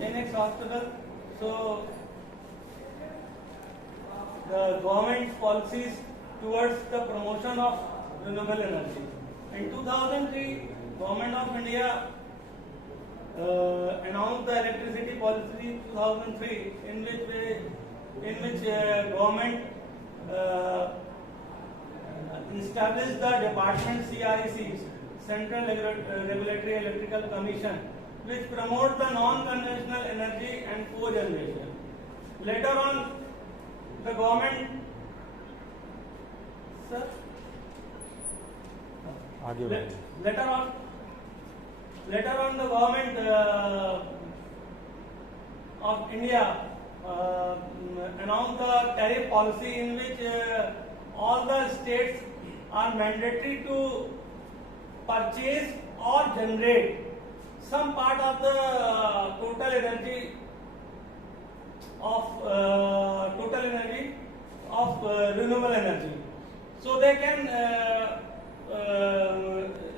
inexhaustible. So the government policies towards the promotion of renewable energy. In 2003, Government of India announced the electricity policy 2003, in which government established the department CREC, Central Regulatory Electrical Commission, which promote the non-conventional energy and co-generation. Later on, the government, sir, later on the government of India announced the tariff policy, in which all the states are mandatory to purchase or generate some part of the total energy of renewable energy, so they can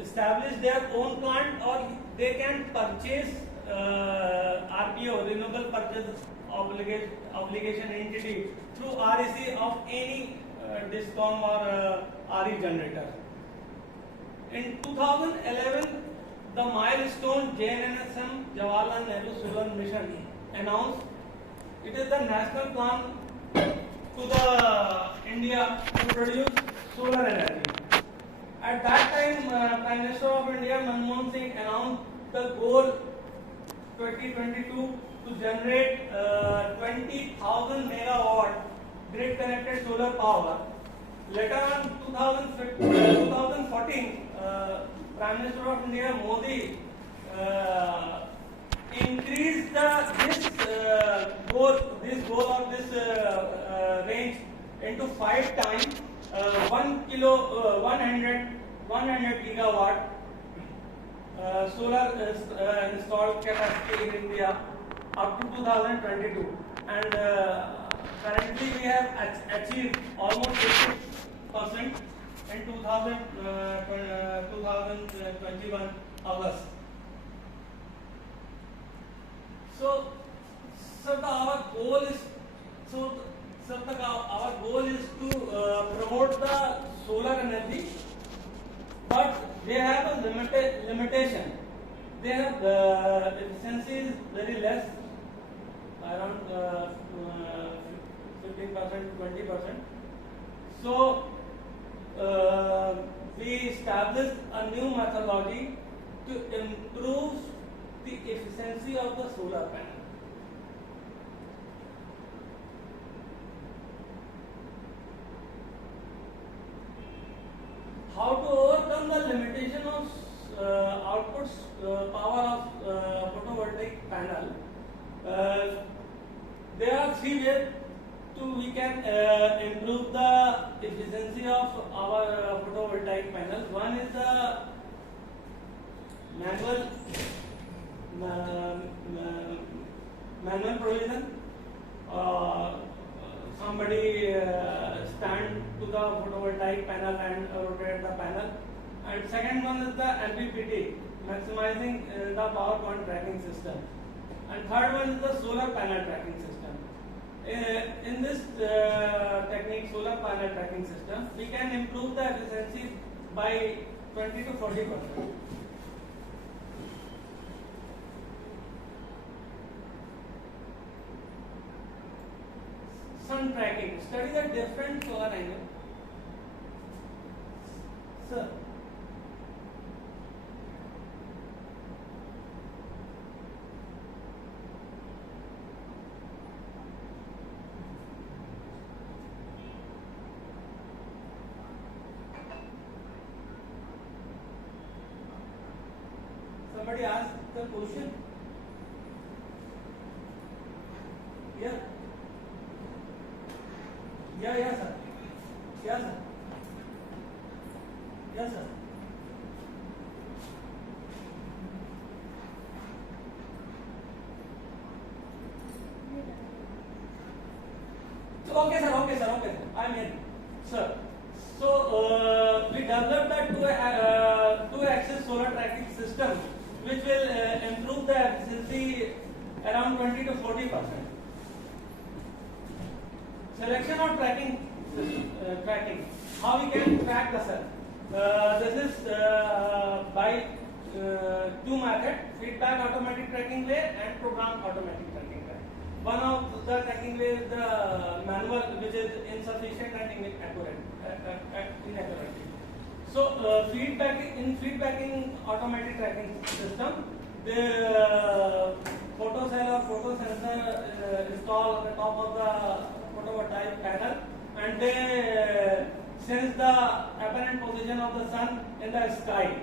establish their own plant, or they can purchase RPO, renewable purchase obligation entity, through REC of any DISCOM or RE generator. In 2011, the milestone JNNSM Jawaharlal Nehru Solar Mission announced it is the national plan to the India to produce solar energy. At that time, Prime Minister of India Manmohan Singh announced the goal 2022 to generate 20,000 megawatt grid connected solar power. Later on, 2014, Prime Minister of India Modi increased this goal of this range into 5 times, 100 gigawatt solar installed capacity in India up to 2022, and currently we have achieved almost 50% in 2021 August. So, our goal is to promote the solar energy, but they have a limitation. They have efficiency is very less, around 15% to 20%. So we established a new methodology to improve the efficiency of the solar panel. How to overcome the limitation of output power of photovoltaic panel? There are 3 ways we can improve the efficiency of our photovoltaic panels. One is the manual provision. Somebody stand to the photovoltaic panel and rotate the panel. And second one is the MPPT, maximizing the power point tracking system. And third one is the solar panel tracking system. In this technique, solar panel tracking system, we can improve the efficiency by 20 to 40%. Sun tracking. Study the different solar angle. Sir. Somebody asked the question. Yeah. Yeah, sir. Yeah, sir. Yes, sir. Okay, sir. I'm in, sir. So we developed a two-axis solar tracking system, which will improve the efficiency around 20 to 40%. Selection of tracking tracking. How we can track the sun? This is by two methods: feedback automatic tracking way and program automatic tracking way. One of the tracking way is the manual, which is insufficient and inaccurate. So feedbacking automatic tracking system, the photocell or photosensor installed on the top of the photovoltaic panel, and they sense the apparent position of the sun in the sky.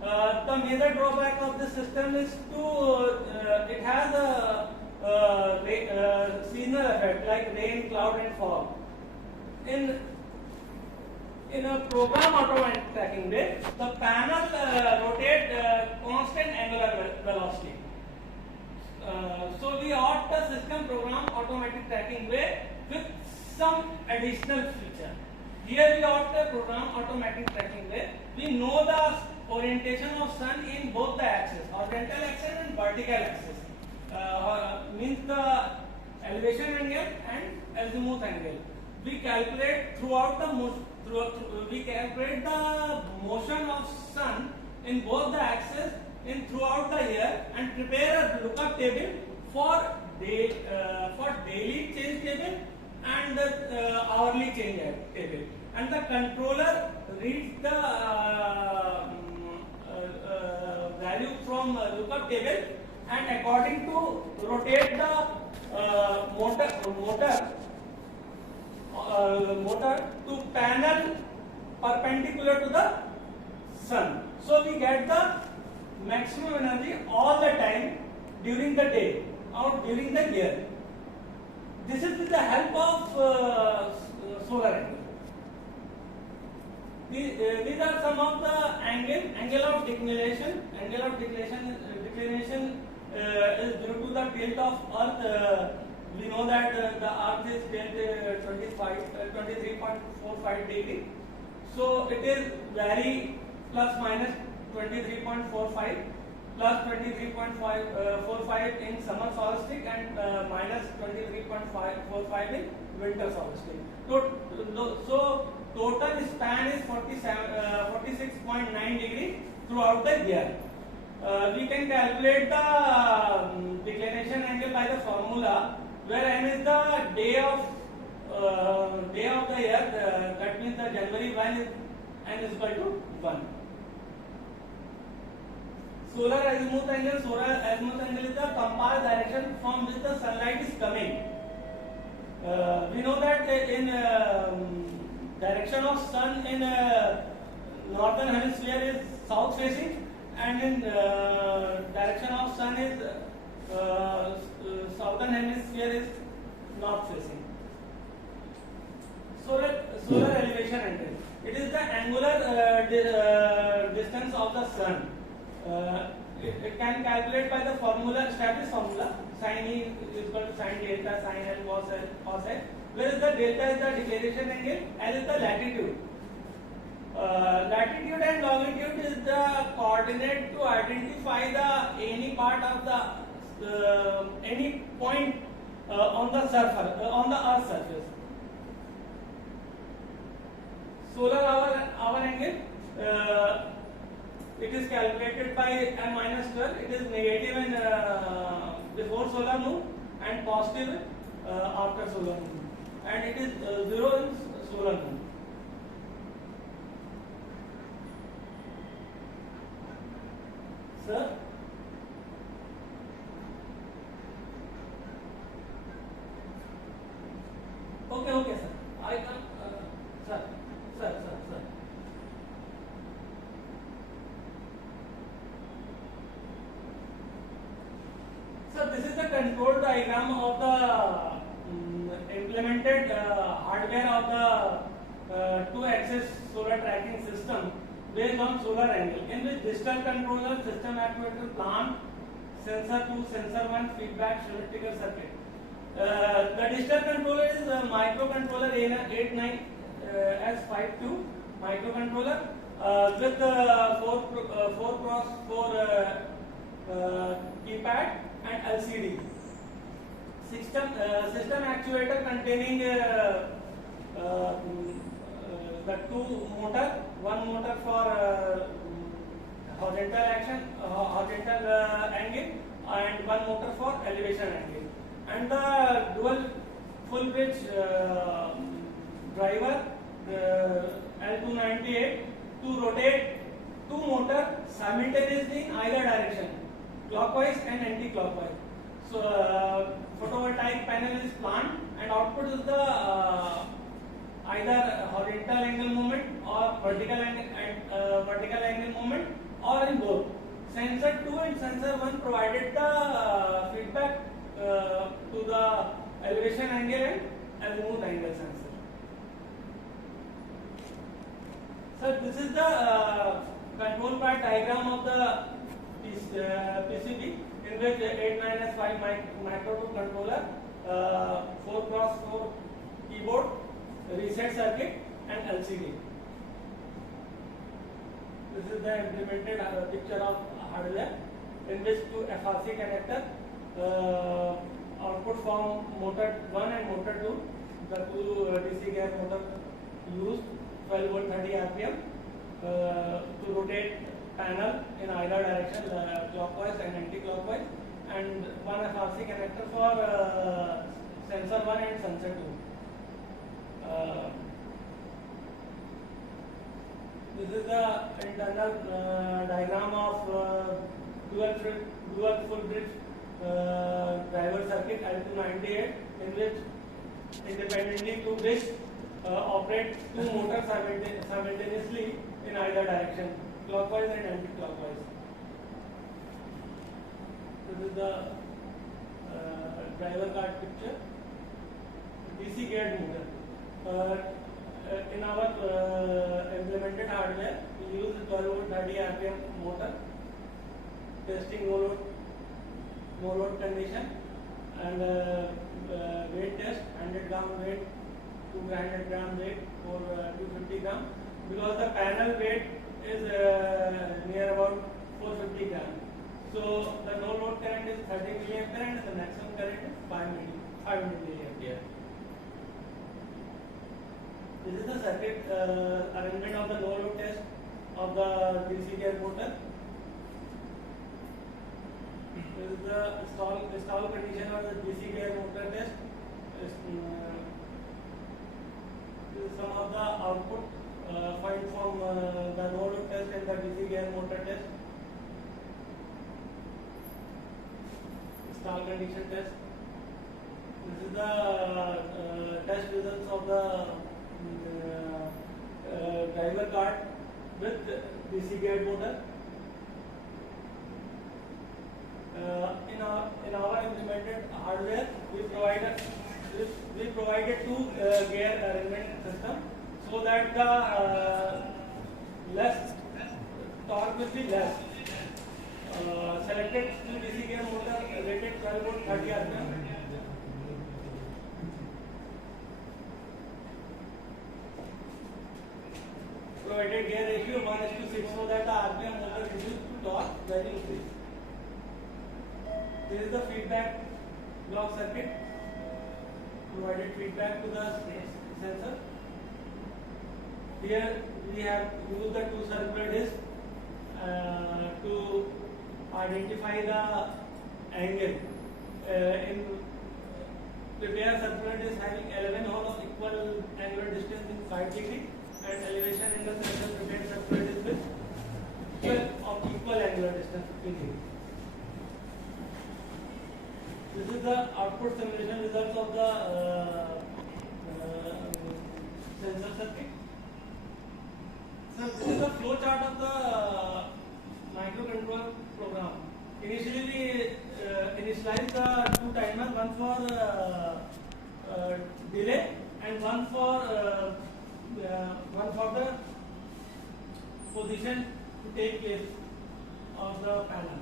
The major drawback of this system is it has a seasonal effect like rain, cloud, and fog. In a program automatic tracking way, the panel rotate constant angular velocity. So we ought the system program automatic tracking way with some additional feature. Here we ought the program automatic tracking way. We know the orientation of sun in both the axes, horizontal axis and vertical axis. Means the elevation angle and azimuth angle. We calculate we calculate the motion of sun in both the axes throughout the year and prepare a lookup table for daily change table and hourly change table. And the controller reads the value from lookup table and according to rotate the motor to panel perpendicular to the sun. So we get the maximum energy all the time during the day or during the year. This is with the help of solar angle. These are some of the angle of declination. Angle of declination is due to the tilt of Earth. We know that the Earth is tilt 23.45 degree. So it is vary plus minus 23.45 plus 23.45 in summer solstice and minus 23.45 in winter solstice. So total span is 46.9 degrees throughout the year. We can calculate the declination angle by the formula, where n is the day of the year. That means the January 1 is n is equal to 1. Solar azimuth angle is the compass direction from which the sunlight is coming. We know that in direction of sun in northern hemisphere is south facing, and in direction of sun is southern hemisphere is north facing. Solar elevation angle. It is the angular distance of the sun. It can calculate by the established formula. Sin E is equal to sin delta, sin L, cos L. Where is the delta is the declination angle, L is the latitude. Latitude and longitude is the coordinate to identify any part of any point on the Earth's surface. Solar hour angle. It is calculated by n-12. It is negative in before solar moon and positive after solar moon, and it is 0 in solar moon. Sir? Okay, sir. I can, sir. So this is the control diagram of the implemented hardware of the two-axis solar tracking system based on solar angle, in which digital controller, system actuator, plant, sensor 2, sensor 1, feedback, symmetrical circuit. The digital controller is a microcontroller 89S52 microcontroller with 4x4 keypad and LCD. system actuator containing the two motor, one motor for horizontal action, horizontal angle, and one motor for elevation angle, and the dual full bridge driver L298 to rotate two motor simultaneously in either direction, clockwise and anti-clockwise. So photovoltaic panel is plant and output is the either horizontal angle moment or vertical angle moment, or in both. Sensor 2 and sensor 1 provided the feedback to the elevation angle and azimuth angle sensor. So this is the control part diagram of the PCB, in which 8-5 microcontroller, 4x4 keyboard, reset circuit, and LCD. This is the implemented picture of hardware, in which two FRC connector, output from motor 1 and motor 2, the two DC gas motor used 12 volt 30 rpm to rotate panel in either direction, clockwise and anti-clockwise, and one FRC connector for sensor 1 and sensor 2. This is the internal diagram of dual full bridge driver circuit L298, in which independently two bridges operate two motors simultaneously in either direction, clockwise and anti-clockwise. This is the driver card picture. DC geared motor. In our implemented hardware, we use 12 volt 30 rpm motor, testing no load condition, and weight test, 100 gram weight, 200 gram weight, or 250 gram, because the panel weight is near about 450 gram. So the no load current is 30 milliampere and the maximum current is 500 milliampere. This is the circuit arrangement of the no load test of the DC gear motor. This is the stall condition of the DC gear motor test. This is some of the output find from the no load test and the DC gear motor test. Stall condition test. This is the test results of the driver card with DC geared motor. In our implemented hardware, we provided two gear arrangement system, so that the less torque will be less. Selected two DC gear motor rated 12 volt 30 rpm. Provided gear ratio 1:6, so that the RPM motor reduced to torque very increase. This is the feedback block circuit. Provided feedback to the sensor. Here we have used the two circular discs to identify the angle. In prepare circular disc having 11 holes of equal angular distance in 5 degree, and elevation angle sensor prepared circular disc with 12 of equal angular distance 15 degree. This is the output simulation results of the sensor circuit. So this is the flow chart of the microcontroller program. Initially we initialize the two timers, one for delay and one for the position to take place of the panel.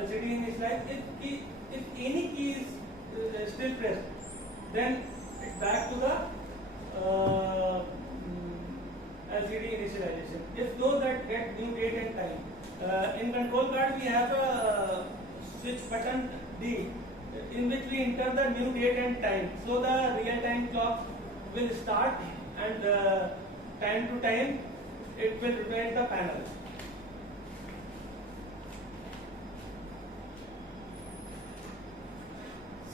LCD initialize if any key is still pressed, then back to the LCD initialization. If those that get new date and time, in control card we have a switch button D, in which we enter the new date and time. So the real time clock will start, and time to time it will rotate the panel.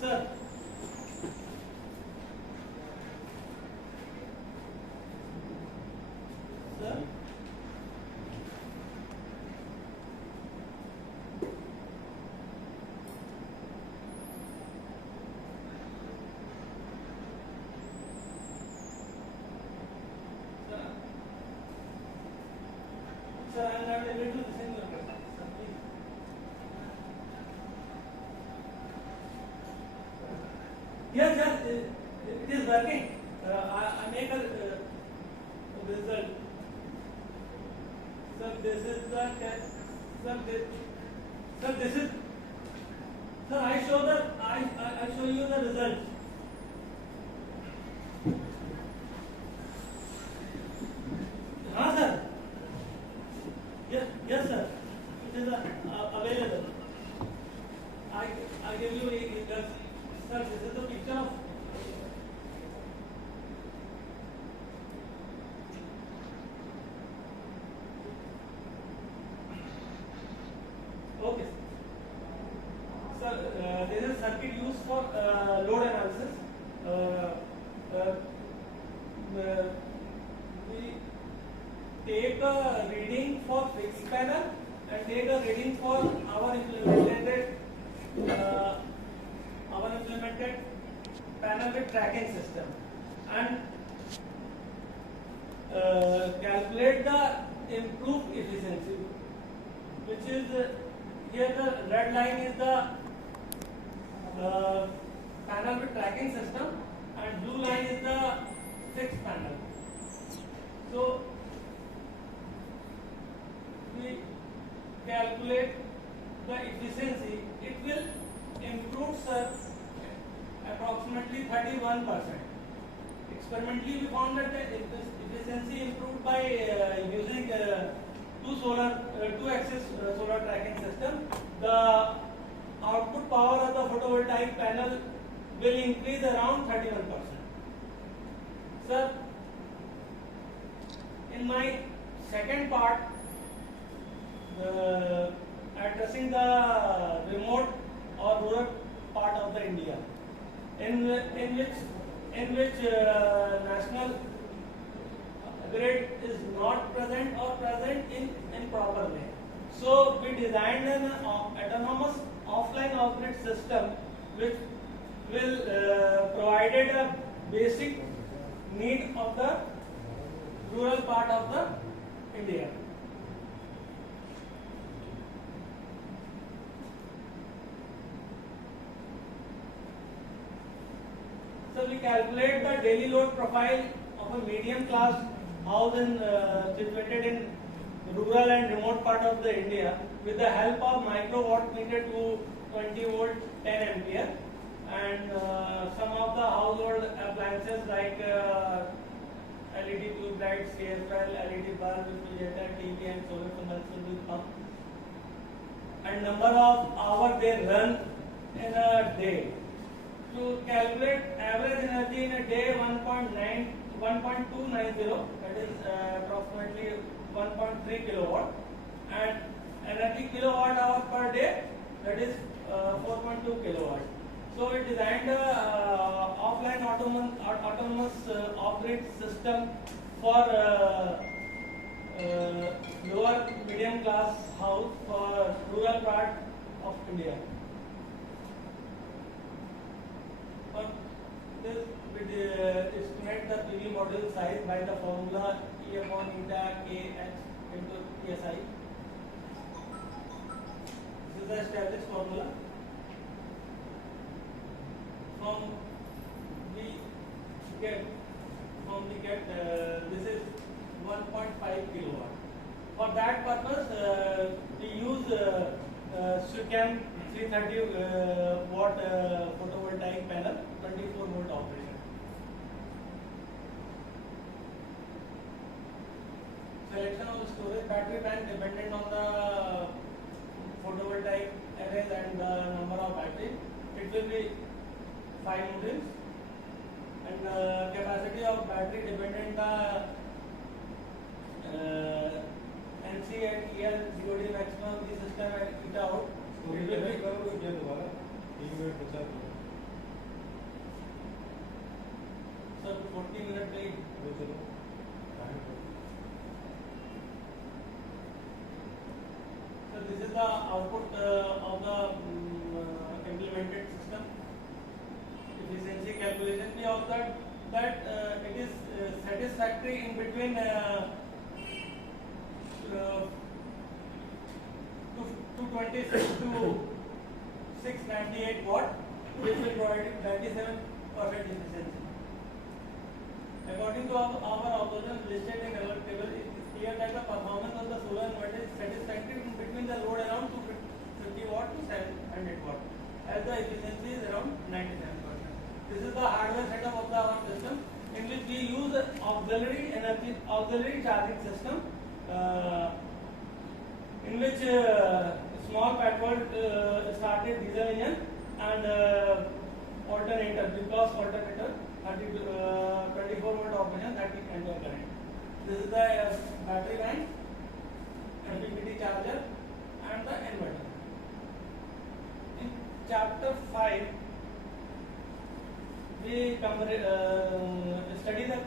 Sir, sir, sir, I am not able to listen your question. Sir, please. Yes, yes, it is working. I make a result. Sir, this is the test. Sir, this is. Sir, I show you the result. हाँ sir. Yes sir. It is available. I give you sir. This is the picture of. Okay. Sir, this is circuit used for load analysis. We take a reading for fixed panel and take a reading for our implemented panel with tracking system, and calculate the improved efficiency, which is here the red line is the panel with tracking system, and blue line is the fixed panel. So we calculate the efficiency. It will improve, sir, approximately 31%. Experimentally, we found that the efficiency improved by using two-axis solar tracking system. The output power of the photovoltaic panel will increase around 31%. Sir, in my second part, addressing the remote or rural part of the India, in which national grid is not present or present in proper way. So we designed an autonomous offline off-grid system which will provided a basic need of the rural part of the India. So we calculate the daily load profile of a medium class house situated in rural and remote part of the India with the help of microwatt meter to 20 volt 10 ampere, and some of the household appliances like LED tube lights, CFL, LED bulb, refrigerator, TV and solar submersible pump, and number of hours they run in a day. To calculate average energy in a day, 1.290, that is approximately 1.3 kilowatt, and energy kilowatt hour per day, that is 4.2 kilowatt. So we designed a offline autonomous off-grid system for lower medium class house for rural part of India. For this, we estimate the PV module size by the formula E upon eta kh into psi. This is the established formula. We get this is 1.5 kilowatt. For that purpose, we use SUCAM 330 watt photovoltaic panel, 24 volt output. storage battery bank dependent on the photovoltaic arrays and the number of batteries. It will be 5 modules. And capacity of battery dependent the NC and EL COD maximum the system and it out. तो It ये will be करोगे क्या दोबारा 3 minute बचा दो sir 40 minutes पे तो चलो time so this is the output of the implemented system efficiency calculation we of that it is satisfactory in between 226 to 698 watt which will provide 97% efficiency. According to our observation listed in our table, it is clear that the performance of the solar inverter is satisfactory in between the load around 250 watt to 700 watt, as the efficiency is around 97%. This is the hardware setup of our system, in which we use auxiliary charging system, in which small backward started diesel engine and alternator, because alternator 24 volt operation 30 ampere current. This is the battery bank, MPPT charger and the inverter. In chapter 5 we study the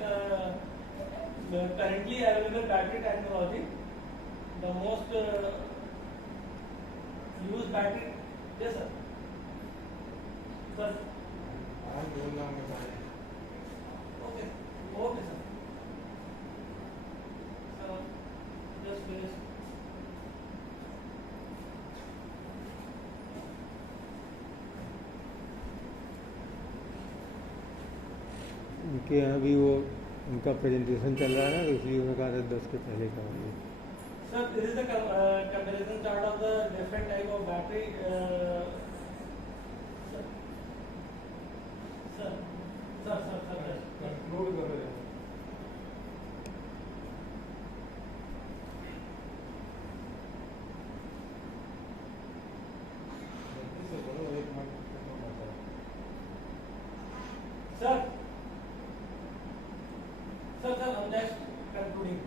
currently available battery technology, the most used battery. Yes sir. Sir. आज बोलना मैं सारे Okay. Okay sir. So just finish. उनके यहाँ भी वो उनका presentation चल रहा है ना, तो इसलिए उन्होंने कहा था 10 के पहले का ये Sir, this is the comparison chart of the different type of battery. Sir, sir, sir, sir, sir. Conclude कर रहे हैं जल्दी से बोलो 1 मिनट खत्म होता है Sir, sir, sir, I'm just concluding.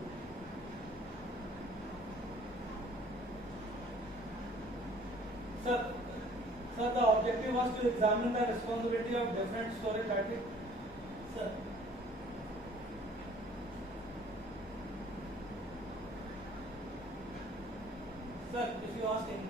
Sir, sir, the objective was to examine the responsibility of different storage battery. Sir. Sir, if you ask any